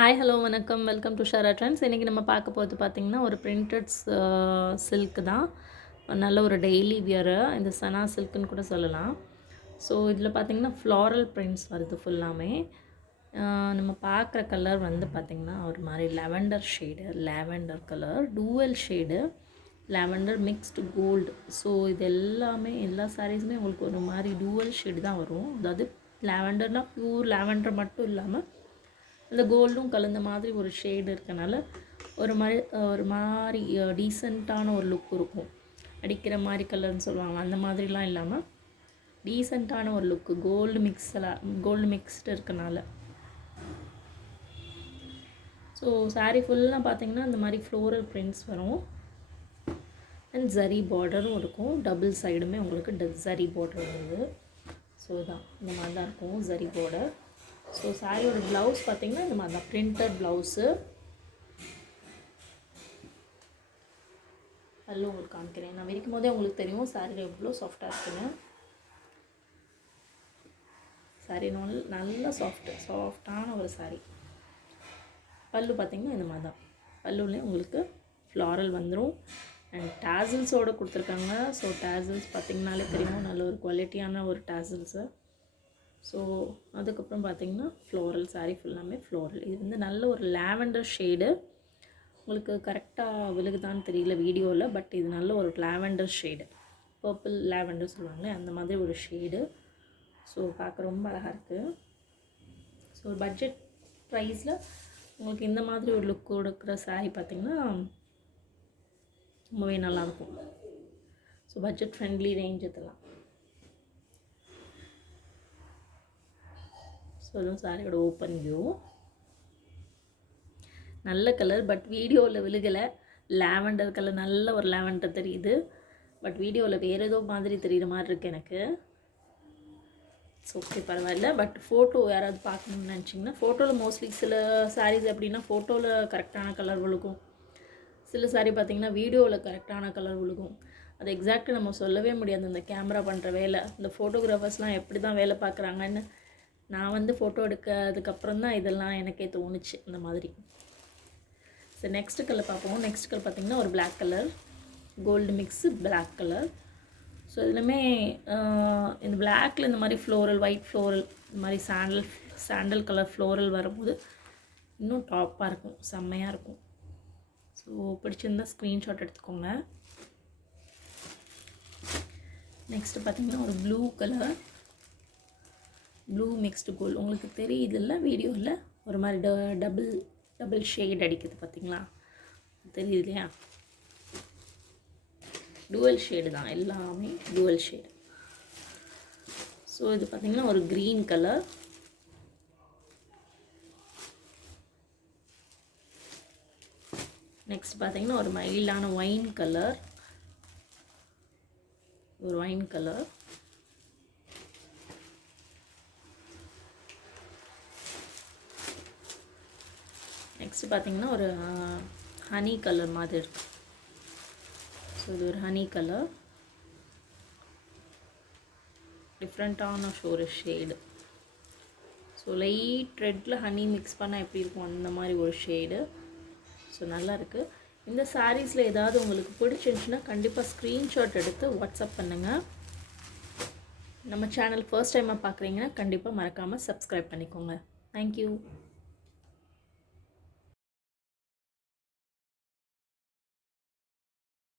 Hi hello வணக்கம் welcome to Shara trends. இன்றைக்கி நம்ம பார்க்க போகிறது பார்த்திங்கன்னா ஒரு பிரிண்டட் சில்க் தான். நல்ல ஒரு டெய்லி வியரு, இந்த சனா சில்க்குன்னு கூட சொல்லலாம். ஸோ இதில் பார்த்திங்கன்னா ஃப்ளாரல் பிரிண்ட்ஸ் வருது ஃபுல்லாமே. நம்ம பார்க்குற கலர் வந்து பார்த்திங்கன்னா ஒரு மாதிரி lavender shade, lavender colour dual shade, lavender mixed gold. So இது எல்லாமே எல்லா சாரீஸுமே உங்களுக்கு ஒரு மாதிரி டூவல் ஷேடு தான் வரும். அதாவது லாவெண்டர்னால் ப்யூர் லாவெண்டர் மட்டும் இல்லாமல் அந்த கோல்டும் கலந்த மாதிரி ஒரு ஷேடு இருக்கனால ஒரு மாதிரி டீசெண்டான ஒரு லுக் இருக்கும். அடிக்கிற மாதிரி கலர்னு சொல்லுவாங்க, அந்த மாதிரிலாம் இல்லாமல் டீசெண்டான ஒரு லுக்கு, கோல்டு மிக்ஸ்டு இருக்கனால. ஸோ சாரீ ஃபுல்லாக பார்த்திங்கன்னா இந்த மாதிரி ஃப்ளோரல் பிரிண்ட்ஸ் வரும் அண்ட் ஜரி பார்டரும் இருக்கும். டபுள் சைடுமே உங்களுக்கு ஜரி பார்டர் வருது. ஸோ இதான் இந்த மாதிரி தான் இருக்கும் ஜரி பார்டர். ஸோ சாரியோட ப்ளவுஸ் பார்த்திங்கன்னா இந்த மாதிரி தான் பிரிண்டட் ப்ளவுஸு. பல்லு உங்களுக்கு காமிக்கிறேன். நான் விரிக்கும் போதே உங்களுக்கு தெரியும் சாரி எவ்வளோ சாஃப்டாக இருக்குன்னு. சாரி நல்ல சாஃப்டான ஒரு சாரி. பல்லு பார்த்திங்கன்னா இந்த மாதிரி தான். பல்லுலேயும் உங்களுக்கு ஃப்ளாரல் வந்துடும் அண்ட் டேசல்ஸோடு கொடுத்துருக்காங்க. ஸோ டேசல்ஸ் பார்த்திங்கனாலே தெரியும், நல்ல ஒரு குவாலிட்டியான ஒரு டேசல்ஸு. ஸோ அதுக்கப்புறம் பார்த்திங்கன்னா ஃப்ளோரல் சாரீ ஃபுல்லாமே ஃப்ளோரல். இது வந்து நல்ல ஒரு லாவெண்டர் ஷேடு. உங்களுக்கு கரெக்டாக விழுகுதான்னு தெரியல வீடியோவில், பட் இது நல்ல ஒரு லாவெண்டர் ஷேடு, பர்பிள் லாவெண்டர் சொல்லுவாங்களே அந்த மாதிரி ஒரு ஷேடு. ஸோ பார்க்க ரொம்ப அழகாக இருக்குது. ஸோ பட்ஜெட் ப்ரைஸில் உங்களுக்கு இந்த மாதிரி ஒரு லுக் கொடுக்குற சாரீ பார்த்திங்கன்னா ரொம்பவே நல்லாயிருக்கும். ஸோ பட்ஜெட் ஃப்ரெண்ட்லி ரேஞ்ச் இதெல்லாம். ஸோ அதுவும் சாரியோட ஓப்பன் வியூ. நல்ல கலர், பட் வீடியோவில் விழுகலை. லாவெண்டர் கலர், நல்ல ஒரு லாவெண்டர் தெரியுது, பட் வீடியோவில் வேறு ஏதோ மாதிரி தெரிகிற மாதிரி இருக்குது எனக்கு. ஸோ ஓகே பரவாயில்ல. பட் ஃபோட்டோ யாராவது பார்க்கணுன்னு நினச்சிங்கன்னா ஃபோட்டோவில் மோஸ்ட்லி சில சாரீஸ் எப்படின்னா ஃபோட்டோவில் கரெக்டான கலர் விழுகும், சில சாரீ பார்த்திங்கன்னா வீடியோவில் கரெக்டான கலர் விழுகும். அது எக்ஸாக்டாக நம்ம சொல்லவே முடியாது. இந்த கேமரா பண்ணுற வேலை, இந்த ஃபோட்டோகிராஃபர்ஸ்லாம் எப்படி தான் வேலை பார்க்குறாங்கன்னு நான் வந்து ஃபோட்டோ எடுக்கிறதுக்கப்புறம் தான் இதெல்லாம் எனக்கே தோணுச்சு இந்த மாதிரி. ஸோ நெக்ஸ்ட் கலர் பார்ப்போம். நெக்ஸ்ட் கலர் பார்த்திங்கன்னா ஒரு black colour, gold mix black colour. So இதுலையுமே இந்த பிளாக்கில் இந்த மாதிரி ஃப்ளோரல், ஒயிட் ஃப்ளோரல், இந்த மாதிரி சாண்டல் கலர் ஃப்ளோரல் வரும்போது இன்னும் டாப்பாக இருக்கும், செம்மையாக இருக்கும். ஸோ பிடிச்சிருந்தா ஸ்க்ரீன்ஷாட் எடுத்துக்கோங்க. நெக்ஸ்ட்டு பார்த்திங்கன்னா ஒரு blue colour, blue mixed gold. உங்களுக்கு தெரியுதில்ல வீடியோவில் ஒரு மாதிரி டபுள் ஷேட் அடிக்குது பார்த்திங்களா, தெரியுது இல்லையா? டூவல் ஷேடு தான், எல்லாமே டூவல் ஷேடு. ஸோ இது பார்த்திங்கன்னா ஒரு க்ரீன் கலர், நெக்ஸ்ட் பார்த்திங்கன்னா ஒரு மைல்டான ஒயின் கலர், ஒரு ஒயின் கலர். நெக்ஸ்ட் பார்த்திங்கன்னா ஒரு ஹனி கலர் மாதிரி இருக்குது. ஸோ இது ஒரு ஹனி கலர், டிஃப்ரெண்ட்டான ஒரு ஷேடு. ஸோ லைட் ரெட்டில் ஹனி மிக்ஸ் பண்ணால் எப்படி இருக்கும் அந்த மாதிரி ஒரு ஷேடு. ஸோ நல்லா இருக்குது. இந்த சாரீஸில் ஏதாவது உங்களுக்கு பிடிச்சிருந்துச்சுன்னா கண்டிப்பாக ஸ்க்ரீன்ஷாட் எடுத்து வாட்ஸ்அப் பண்ணுங்கள். நம்ம சேனல் ஃபர்ஸ்ட் டைமாக பார்க்குறீங்கன்னா கண்டிப்பாக மறக்காமல் சப்ஸ்கிரைப் பண்ணிக்கோங்க. தேங்க்யூ.